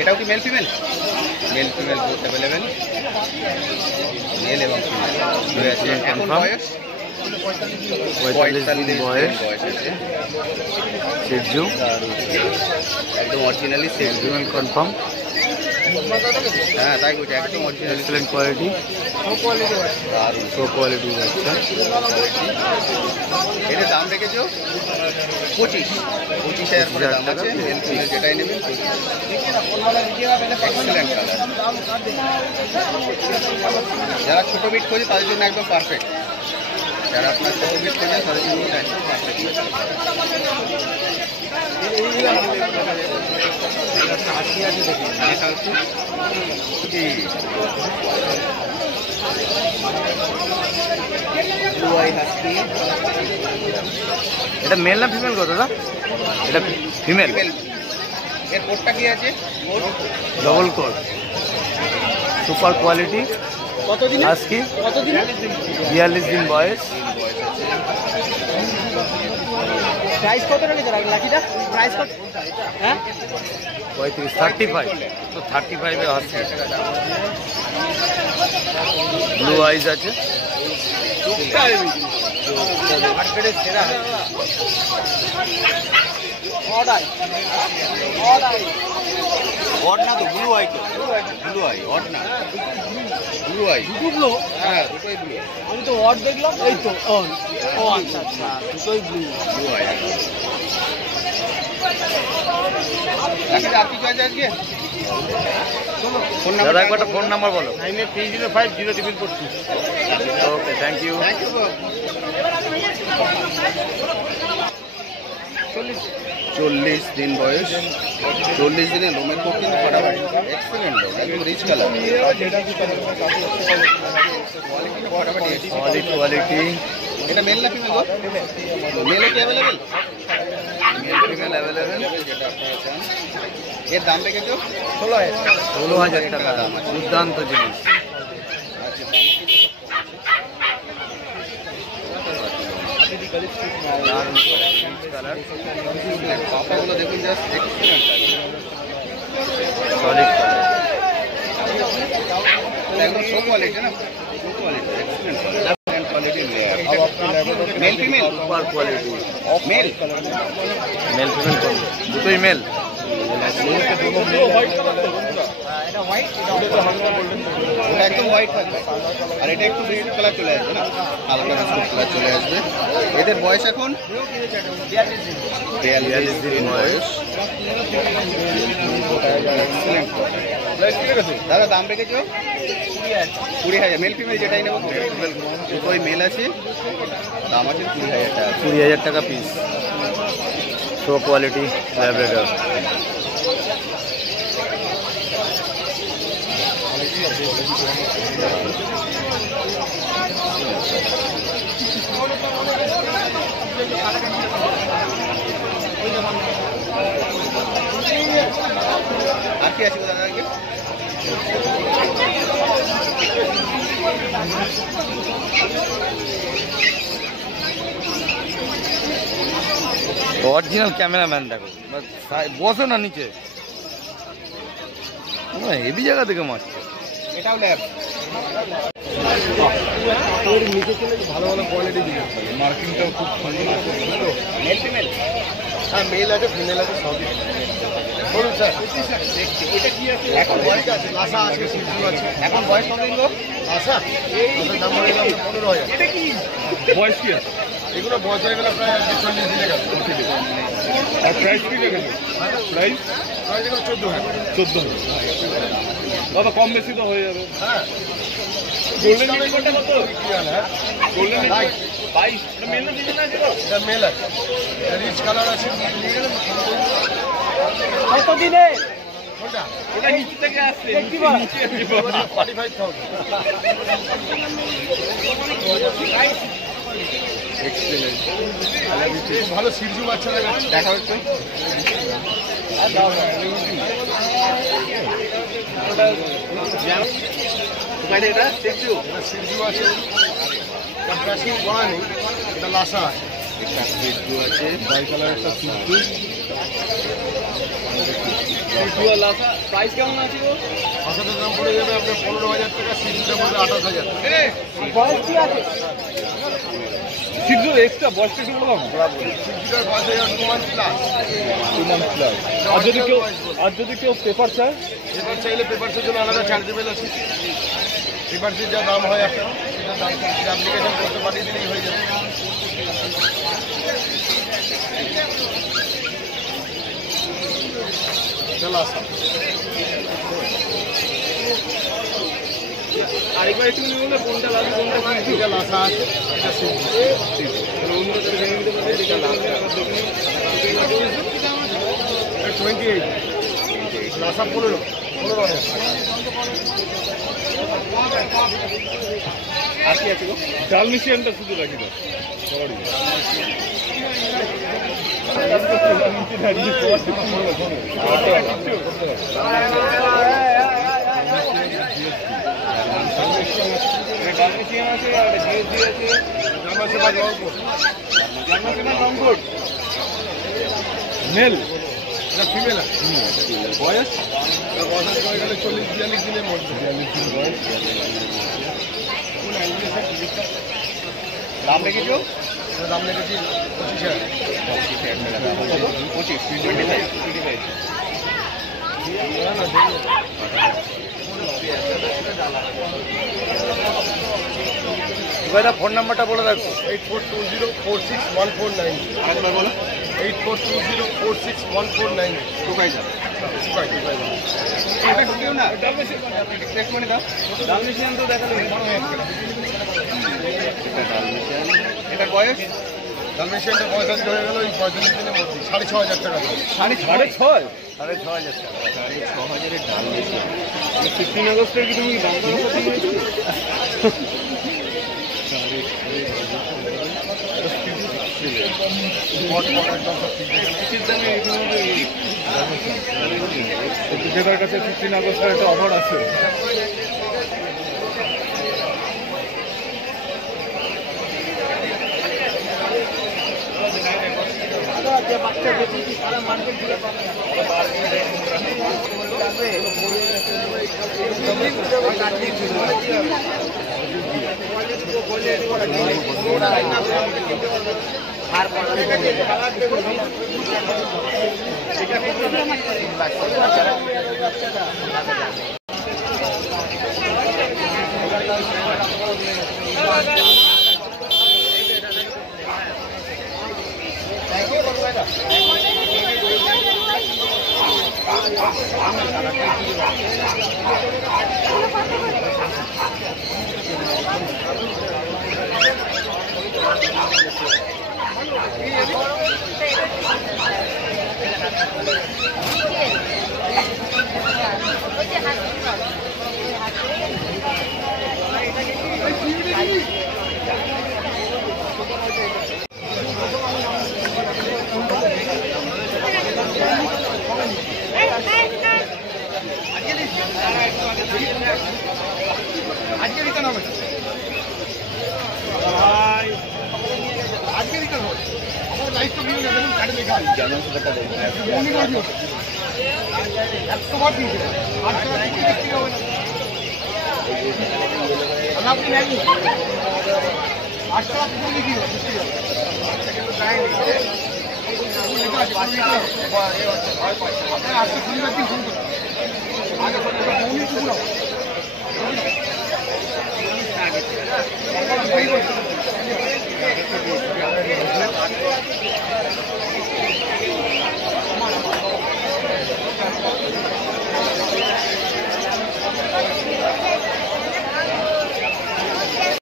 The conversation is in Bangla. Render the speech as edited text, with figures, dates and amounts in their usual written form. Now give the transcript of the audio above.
এটাও কি male female? Male female both available, male এবং ফিমেল। এখন বয়স 45 দিন বয়স আছে। সিজু একদম অরিজিনালি সিজু কনফার্ম। হ্যাঁ তাই বলছি, একদম original excellent quality, show quality আছে। এটার দাম রেখেছো 25,000 করে দাম আছে। মেল ফিমেল যেটাই নেবেন। এক্সেলেন্ট কালার, যারা ছোটো বিট খোঁজে তাদের জন্য একদম পারফেক্ট। যারা আপনার ছোটো বিট খোঁজে তাদের জন্য একদম পারফেক্ট। এটা হচ্ছে এটা মেল না ফিমেল গো দাদা? এটা ফিমেল। এর কোডটা কি আছে? Double coat, super quality. কতদিন? আজকে 42 দিন বয়স। প্রাইস কত রেখেছে লাকিটা? প্রাইস কত? হ্যাঁ 35, 35 তো 35-এ আছে। ব্লু আইজ আছে। অড না তো, ব্লু আই তো, ব্লু আই, অড না, ব্লু আই। ব্লু? হ্যাঁ দুটোই ব্লু। আমি তো অড দেখলাম, এই তো অন। ও আচ্ছা আচ্ছা, দুটোই ব্লু। Blue eye. আর কি কাজ আজকে? দাদা একটা ফোন নাম্বার বলো। 9830503342। ওকে, থ্যাংক ইউ। 40 দিন বয়স, 40 দিনে লোমের কোট কিন্তু ফাটাফাটি। এক্সেলেন্ট লোক, একদম রিচ কালার। কোয়ালিটি। এটা মেল না ফিমেল? মেলে কি অ্যাভেলেবেল? মেল ফিমেল অ্যাভেলেবেল, যেটা আপনারা চান। এর দাম রেখেছো 16,000 টাকা দাম। দুর্দান্ত জিনিস। পাপাগুলো দেখুন, জাস্ট এক্সেলেন্ট লাগে। Solid colour. একদম শো কোয়ালিটি না, show quality, excellent quality. Male female? Super quality. Male male female দুটোই মেল। ওটা একদম হোয়াইট থাকবে, আর এটা একটু বিস্কুট কালার চলে আসবে না, হালকা বিস্কুট কালার চলে আসবে। এদের বয়স এখন 42 দিন বয়স। দাদা দাম রেখেছো 20,000। মেল ফিমেল যেটাই নেবো, দুটোই মেল আছে, দাম আছে 20,000 টাকা। 20,000 টাকা পিস। Show quality Labrador. আর কি আছে দাদা আগে? অরিজিনাল ক্যামেরাম্যান দেখো, বসো না নিচে, হেভি জায়গা থেকে মারছে। এটাও ল্যাব। নিচে চলে ভালো ভালো কোয়ালিটি দিয়ে মার্কিংটাও খুব সুন্দর। Male female? হ্যাঁ মেল আছে, ফিমেল আছে, সবই। বলুন স্যার, এটা কি আছে? এখন বয়স আছে, লাসা আছে, সিজু আছে। এখন বয়স কত দিন গো? লাসা এই দাম হয়ে গেল 15,000। এটা কি বয়স কি আছে? এগুলো বয়স হয়ে গেল প্রায় 40 দিনে গেল। আর প্রাইস কি রেখেছে? প্রাইস প্রায় এগুলো 14,000। 14,000। দাদা কম বেশি তো হয়ে যাবে। হ্যাঁ গোল্ডেন রিট্রিভারটা কত? হ্যাঁ গোল্ডেন রিট্রিভার 22। এটা মেল না ফিমেল আছে তো? এটা মেল আছে, রিচ কালার আছে। কত দিনে? কোনটা? ওটা নিচে থেকে আসছে, নিচে 45,000। ভালো সিরজু বাচ্চা দেখা হচ্ছে। এটা সিজু আছে, ব্রাশিং করা নেই, এটা লাসা আছে। সিজু আছে, বাই কালার একটা সিরজু। প্রাইস কেমন আছে গো? আসাদের দাম পড়ে যাবে আপনার 15,000 টাকা, সিটটা পড়বে 28,000। বয়স কি আছে? সিটগুলো এক্সট্রা বয়সটা কি বললাম? সিটটার বয়স হয়ে যাবে 2 মান্থ প্লাস। 2 month plus. আর যদি কেউ পেপার চায়? পেপার চাইলে পেপারসের জন্য আলাদা চার্জেবল আছে। পেপারসের যা দাম হয় একটা, সেটা দাম অ্যাপ্লিকেশন করতে পাঠিয়ে দিলেই হয়ে যাবে। চলো আসা। আরেকবার একটু বললে কোনটা লাগবে কোনটা কি? এটা লাসা আছে, এটা সিট। অন্য করে ভেঙে দিতে পারবে, এটা লাগবে আবার দেখুন। 28 লাসা 15 15 আর কি আছে গো? ডালমিশিয়ানটা শুধু রাখি দাও সরি ডালমেশিয়ান আছে আর জিএসডি আছে, রংপুর মেল না ফিমেল বয়স বয়স হয়ে গেলে 40-42 দিনের মধ্যে। 42 দিন বয়স। দাম রেখেছো? দাম লেগেছি 25,000। 25 এবার ফোন নাম্বারটা বলে রাখবো। 8420461490। আরেকবার বলো। 8420461490। কোথায় যাবে? এটা ঢুকেও না, চেক করে দাও। ডালমেশিয়ান তো দেখালো বড় হয়ে গেছে। এটা ডালমেশিয়ান, এটা বয়স? ডালমেশিয়ানটা বয়স আজকে হয়ে গেল 45 দিনের মধ্যে 6,500 টাকা দাম। 6,500 6,500 টাকা। 6,500 ডালমেশিয়ান। 15 আগস্টের কি তুমি দাম দর করতে গিয়েছো? যেটার কাছে 15 আগস্টের একটা অফার আছে। আজকে রিটার্ন হবে, আজকে রিটার্ন হবে। আমার লাইফ তো নিয়ে দেখুন কাটে লেখা আছে জানান সেটা দেন 100 বার দিয়ে দেন 800 টাকা বিক্রি হবে না। আপনি নেন 800 টাকা বিক্রি হবে বিক্রি হবে কিন্তু নাই লেখা আছে আপনার 800 দিন ফোন করুন আগে ফোন করুন